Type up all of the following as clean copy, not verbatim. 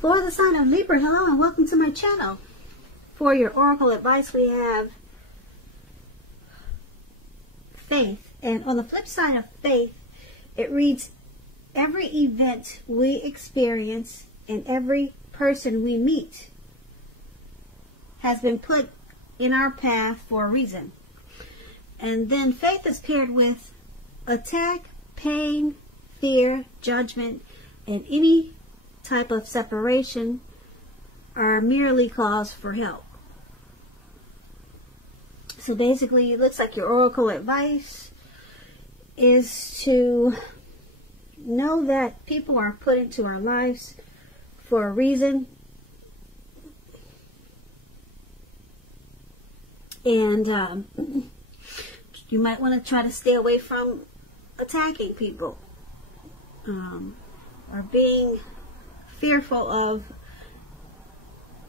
For the sign of Libra, hello and welcome to my channel. For your oracle advice, we have faith. And on the flip side of faith, it reads, every event we experience and every person we meet has been put in our path for a reason. And then faith is paired with attack, pain, fear, judgment, and any type of separation are merely calls for help. So basically, it looks like your oracle advice is to know that people are put into our lives for a reason. And you might want to try to stay away from attacking people or being fearful of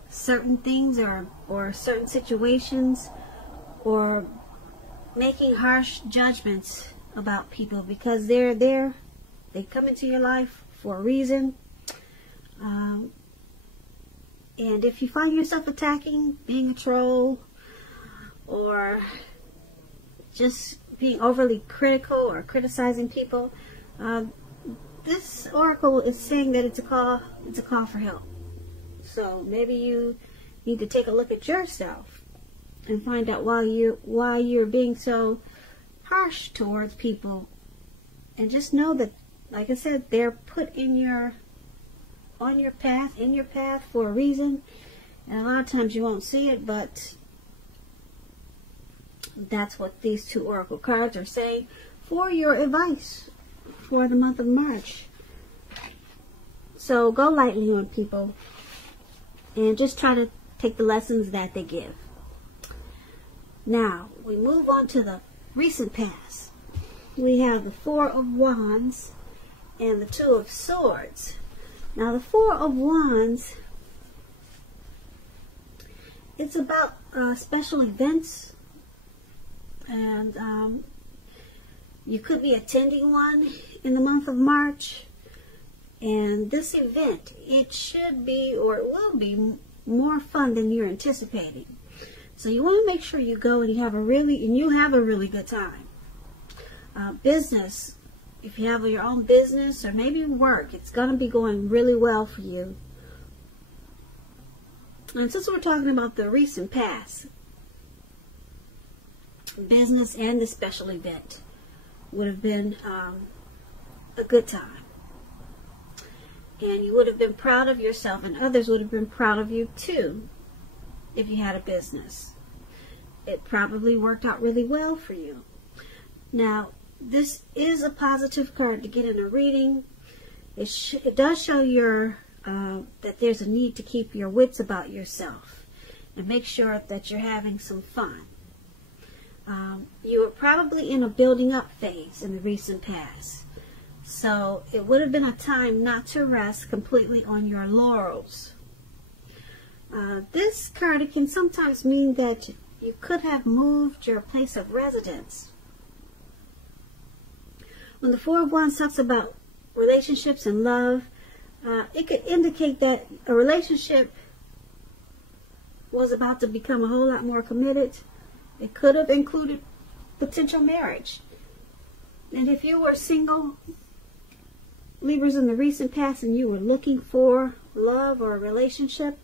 certain things or certain situations, or making harsh judgments about people, because they're there. They come into your life for a reason. And if you find yourself attacking, being a troll, or just being overly critical or criticizing people, this oracle is saying that it's a call for help. So maybe you need to take a look at yourself and find out why you're being so harsh towards people, and just know that, like I said, they're put in your path for a reason. And a lot of times you won't see it, but that's what these two oracle cards are saying for your advice for the month of March. So go lightly on people and just try to take the lessons that they give. Now, we move on to the recent past. We have the Four of Wands and the Two of Swords. Now, the Four of Wands, it's about special events. And you could be attending one in the month of March. And this event, it should be, or it will be, more fun than you're anticipating. So you want to make sure you go and you have a really good time. Business, if you have your own business or maybe work, it's going to be going really well for you. And since we're talking about the recent past, business and the special event would have been a good time. And you would have been proud of yourself, and others would have been proud of you too if you had a business. It probably worked out really well for you. Now, this is a positive card to get in a reading. It does show that there's a need to keep your wits about yourself and make sure that you're having some fun. You were probably in a building up phase in the recent past. So it would have been a time not to rest completely on your laurels. This card, it can sometimes mean that you could have moved your place of residence. When the Four of Wands talks about relationships and love, it could indicate that a relationship was about to become a whole lot more committed. It could have included potential marriage. And if you were single, Libras, in the recent past, and you were looking for love or a relationship,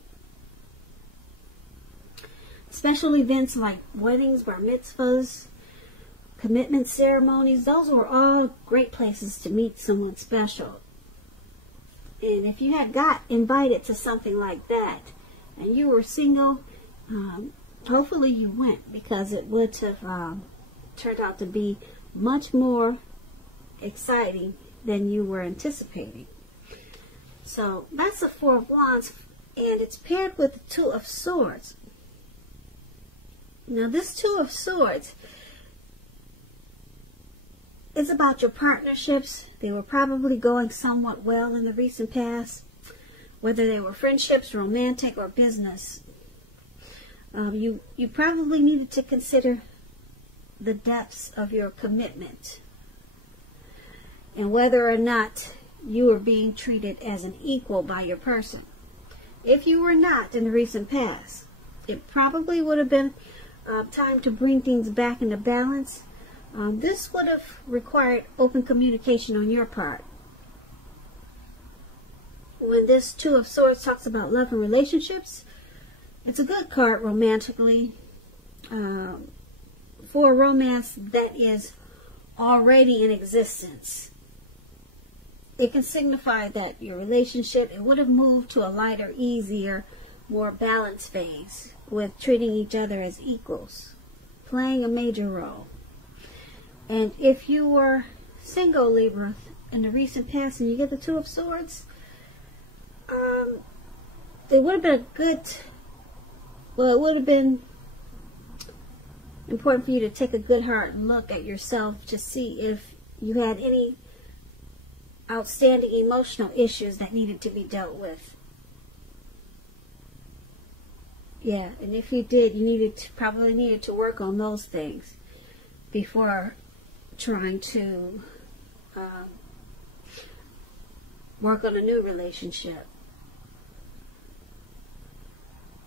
special events like weddings, bar mitzvahs, commitment ceremonies, those were all great places to meet someone special. And if you had got invited to something like that and you were single, hopefully you went, because it would have turned out to be much more exciting than you were anticipating. So that's the Four of Wands, and it's paired with the Two of Swords. Now this Two of Swords is about your partnerships. They were probably going somewhat well in the recent past, whether they were friendships, romantic, or business. You probably needed to consider the depths of your commitment and whether or not you were being treated as an equal by your person. If you were not in the recent past, it probably would have been time to bring things back into balance. This would have required open communication on your part. When this Two of Swords talks about love and relationships, it's a good card romantically. For a romance that is already in existence. It can signify that your relationship, it would have moved to a lighter, easier, more balanced phase with treating each other as equals, playing a major role. And if you were single, Libra, in the recent past and you get the Two of Swords, it would have been a good, well, it would have been important for you to take a good hard look at yourself to see if you had any outstanding emotional issues that needed to be dealt with. Yeah, and if you did, you probably needed to work on those things before trying to work on a new relationship.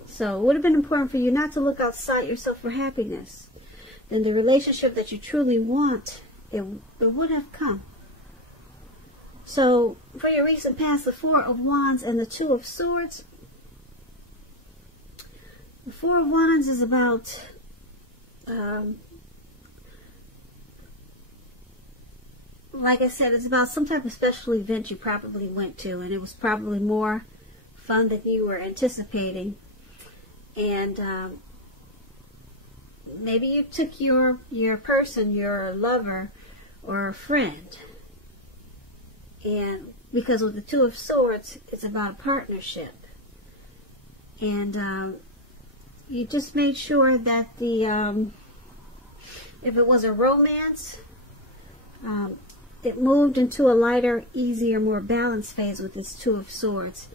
So it would have been important for you not to look outside yourself for happiness. Then the relationship that you truly want, it would have come. So for your recent past, the Four of Wands and the Two of Swords. The Four of Wands is about like I said, it's about some type of special event you probably went to, and it was probably more fun than you were anticipating. And maybe you took your person, your lover or friend, and because with the Two of Swords, it's about partnership. And you just made sure that the if it was a romance, it moved into a lighter, easier, more balanced phase with this Two of Swords.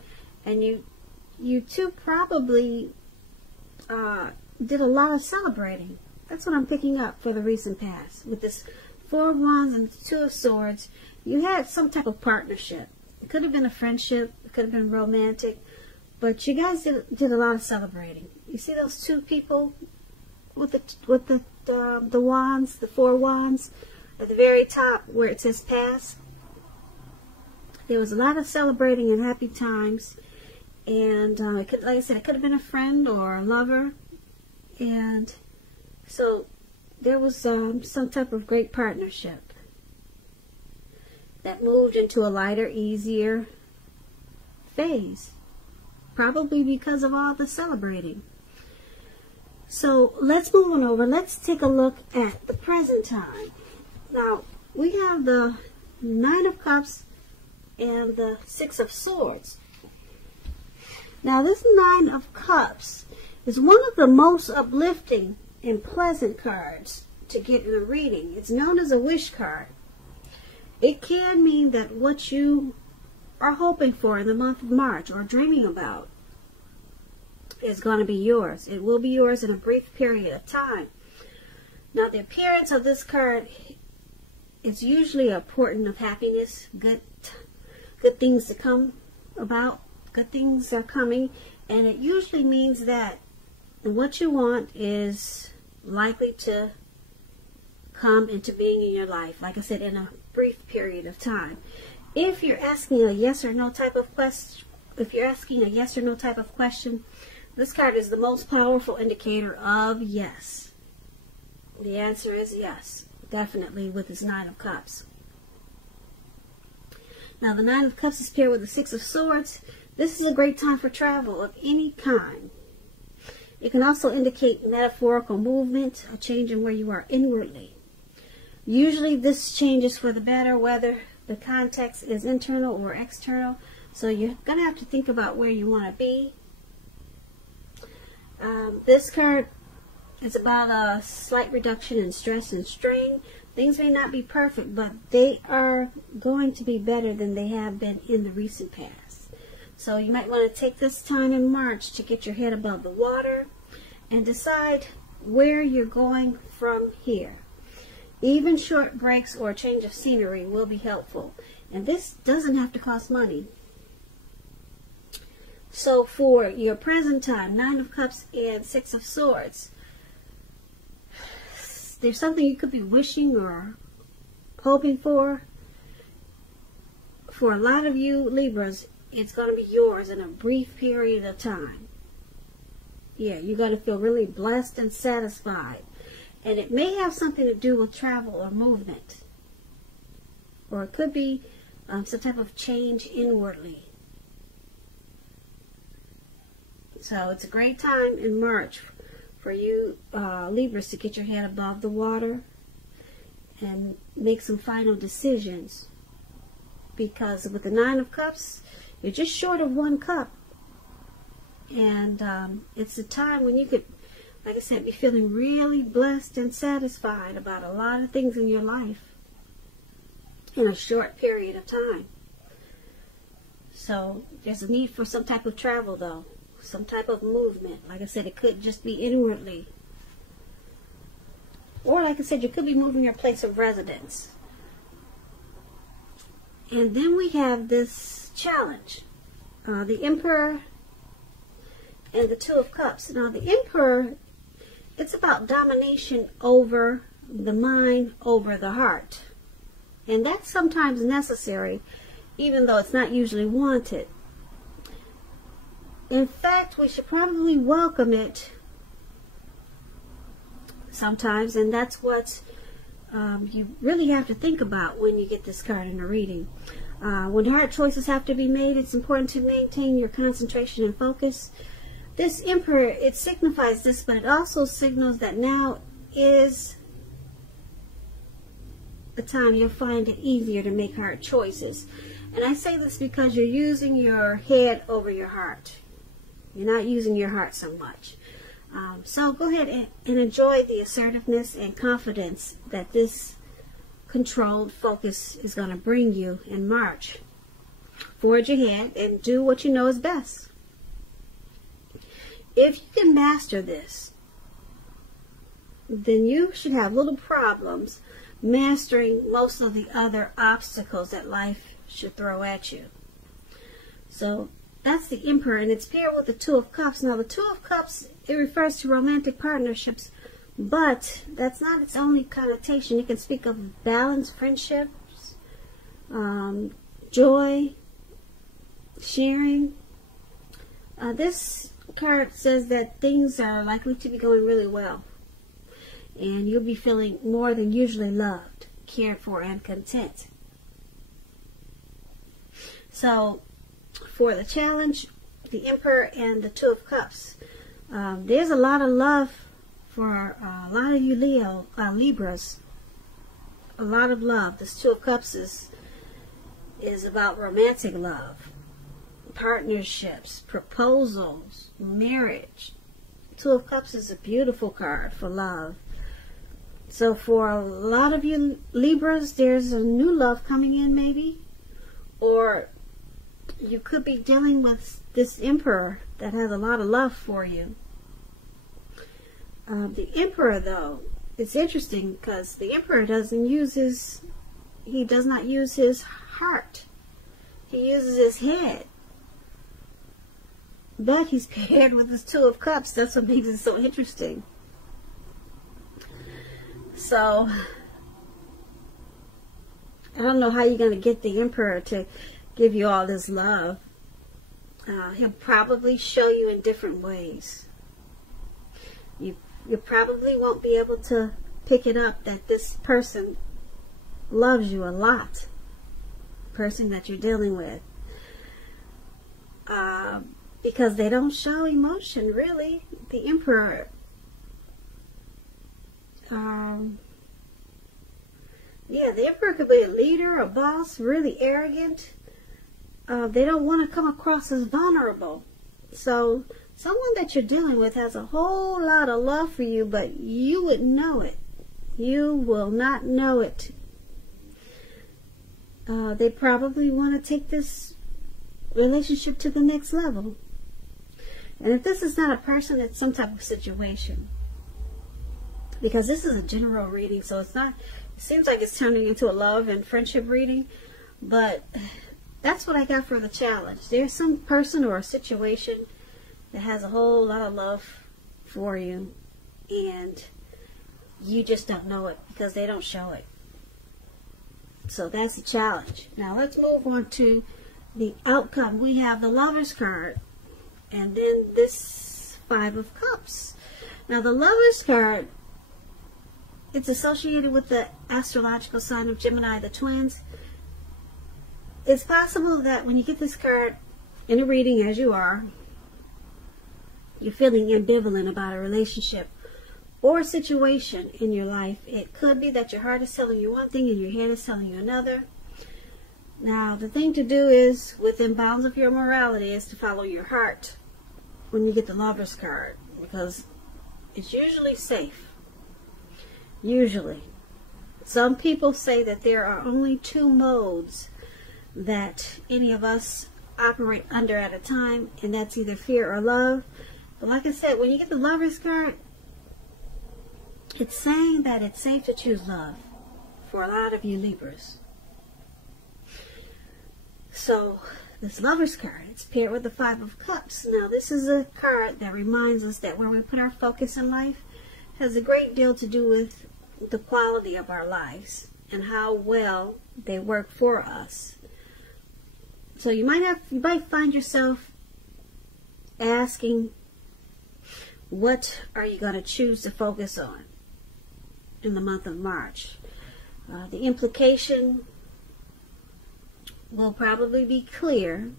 And you two probably did a lot of celebrating. That's what I'm picking up for the recent past. With this Four of Wands and the Two of Swords, you had some type of partnership. It could have been a friendship. It could have been romantic. But you guys did a lot of celebrating. You see those two people with the wands, the Four Wands, at the very top where it says past? There was a lot of celebrating and happy times. And like I said, it could have been a friend or a lover. And so there was some type of great partnership that moved into a lighter, easier phase. Probably because of all the celebrating. So let's move on over. Let's take a look at the present time. Now, we have the Nine of Cups and the Six of Swords. Now, this Nine of Cups is one of the most uplifting and pleasant cards to get in a reading. It's known as a wish card. It can mean that what you are hoping for in the month of March or dreaming about is going to be yours. It will be yours in a brief period of time. Now, the appearance of this card is usually a portent of happiness, good things to come about. Good things are coming, and it usually means that what you want is likely to come into being in your life, like I said, in a brief period of time. If you're asking a yes or no type of question, this card is the most powerful indicator of yes. The answer is yes, definitely, with this Nine of Cups. Now, the Nine of Cups is paired with the Six of Swords. This is a great time for travel of any kind. It can also indicate metaphorical movement, a change in where you are inwardly. Usually this change is for the better, whether the context is internal or external. So you're going to have to think about where you want to be. This card is about a slight reduction in stress and strain. Things may not be perfect, but they are going to be better than they have been in the recent past. So you might want to take this time in March to get your head above the water and decide where you're going from here. Even short breaks or a change of scenery will be helpful. And this doesn't have to cost money. So for your present time, Nine of Cups and Six of Swords, there's something you could be wishing or hoping for. For a lot of you Libras, it's going to be yours in a brief period of time. Yeah, you're going to feel really blessed and satisfied. And it may have something to do with travel or movement. Or it could be some type of change inwardly. So it's a great time in March for you Libras to get your head above the water and make some final decisions. Because with the Nine of Cups, you're just short of one cup. And it's a time when you could, like I said, be feeling really blessed and satisfied about a lot of things in your life in a short period of time. So there's a need for some type of travel, though. Some type of movement. Like I said, it could just be inwardly. Or like I said, you could be moving your place of residence. And then we have this challenge. The Emperor and the Two of Cups. Now the Emperor, it's about domination over the mind, over the heart. And that's sometimes necessary, even though it's not usually wanted. In fact, we should probably welcome it sometimes, and that's what you really have to think about when you get this card in a reading. When hard choices have to be made, it's important to maintain your concentration and focus. This Emperor, it signifies this, but it also signals that now is the time you'll find it easier to make hard choices. And I say this because you're using your head over your heart. You're not using your heart so much. So go ahead and enjoy the assertiveness and confidence that this controlled focus is going to bring you in March. Forge ahead and do what you know is best. If you can master this, then you should have little problems mastering most of the other obstacles that life should throw at you. So that's the Emperor, and it's paired with the Two of Cups. Now the Two of Cups, it refers to romantic partnerships, but that's not its only connotation. It can speak of balanced friendships, joy, sharing. This card says that things are likely to be going really well, and you'll be feeling more than usually loved, cared for, and content. So for the challenge, the Emperor and the Two of Cups, there's a lot of love for a lot of you Libras. A lot of love. This Two of Cups is about romantic love, partnerships, proposals, marriage. Two of Cups is a beautiful card for love. So for a lot of you Libras, there's a new love coming in maybe, or you could be dealing with this Emperor that has a lot of love for you. The Emperor, though, it's interesting because the Emperor doesn't use he does not use his heart. He uses his head. But he's paired with his Two of Cups. That's what makes it so interesting. So I don't know how you're going to get the Emperor to give you all this love. He'll probably show you in different ways. You probably won't be able to pick it up that this person loves you a lot. Person that you're dealing with. Because they don't show emotion, really. The Emperor. Yeah, the Emperor could be a leader, a boss, really arrogant. They don't want to come across as vulnerable. So someone that you're dealing with has a whole lot of love for you, but you wouldn't know it. You will not know it. They probably want to take this relationship to the next level. And if this is not a person, it's some type of situation. Because this is a general reading, so it's not, it seems like it's turning into a love and friendship reading, but that's what I got for the challenge. There's some person or a situation that has a whole lot of love for you, and you just don't know it because they don't show it. So that's the challenge. Now let's move on to the outcome. We have the Lovers card, and then this Five of Cups. Now the Lovers card, it's associated with the astrological sign of Gemini, the twins. It's possible that when you get this card in a reading, as you are, you're feeling ambivalent about a relationship or a situation in your life. It could be that your heart is telling you one thing and your head is telling you another. Now, the thing to do is, within bounds of your morality, is to follow your heart when you get the Lovers card, because it's usually safe. Usually. Some people say that there are only two modes that any of us operate under at a time, and that's either fear or love. But like I said, when you get the Lovers card, it's saying that it's safe to choose love for a lot of you Libras. So this Lovers card, it's paired with the Five of Cups. Now this is a card that reminds us that where we put our focus in life has a great deal to do with the quality of our lives and how well they work for us. So you might find yourself asking, what are you going to choose to focus on in the month of March? The implication will probably be clear.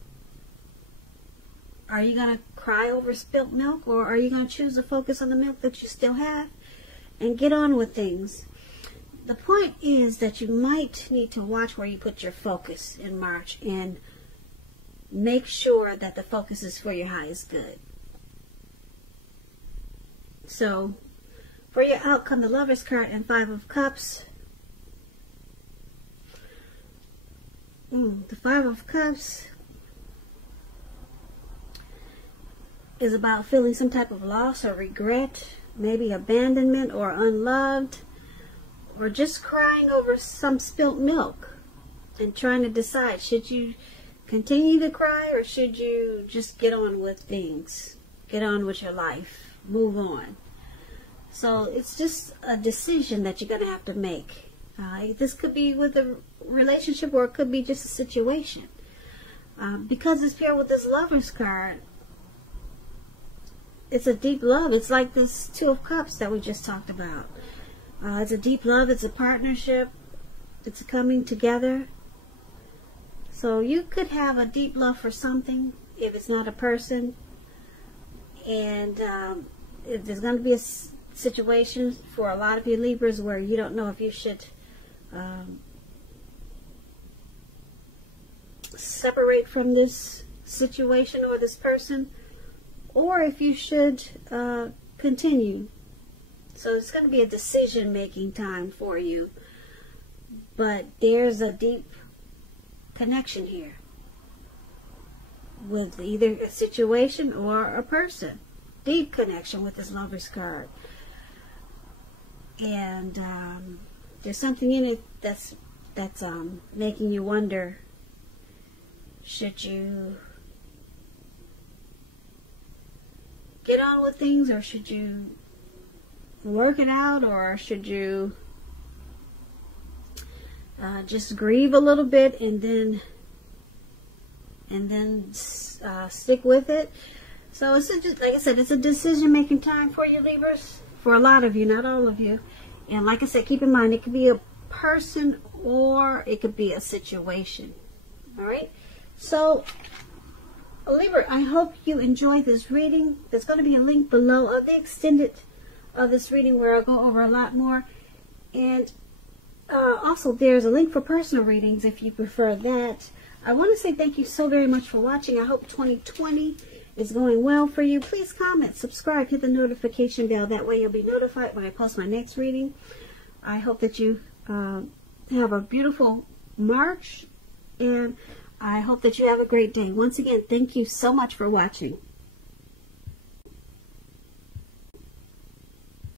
Are you going to cry over spilt milk, or are you going to choose to focus on the milk that you still have and get on with things? The point is that you might need to watch where you put your focus in March and make sure that the focus is for your highest good. So, for your outcome, the Lovers card and Five of Cups. The Five of Cups is about feeling some type of loss or regret, maybe abandonment or unloved, or just crying over some spilt milk and trying to decide, should you continue to cry or should you just get on with things, get on with your life, move on. So it's just a decision that you're going to have to make. This could be with a relationship, or it could be just a situation. Because it's paired with this Lovers card, it's a deep love. It's like this Two of Cups that we just talked about. It's a deep love. It's a partnership. It's a coming together. So you could have a deep love for something if it's not a person. And if there's going to be a situation for a lot of you Libras where you don't know if you should separate from this situation or this person, or if you should continue. So it's going to be a decision-making time for you. But there's a deep connection here with either a situation or a person. Deep connection with this Lovers card. And there's something in it that's making you wonder, should you get on with things, or should you work it out, or should you just grieve a little bit and then stick with it? So it's just, like I said, it's a decision-making time for you Libras, for a lot of you, not all of you. And like I said, keep in mind, it could be a person or it could be a situation. All right? So, Libra, I hope you enjoyed this reading. There's going to be a link below of the extended of this reading where I'll go over a lot more. And also, there's a link for personal readings if you prefer that. I want to say thank you so very much for watching. I hope 2020 is going well for you. Please comment, subscribe, hit the notification bell. That way you'll be notified when I post my next reading. I hope that you have a beautiful March, and I hope that you have a great day. Once again, thank you so much for watching.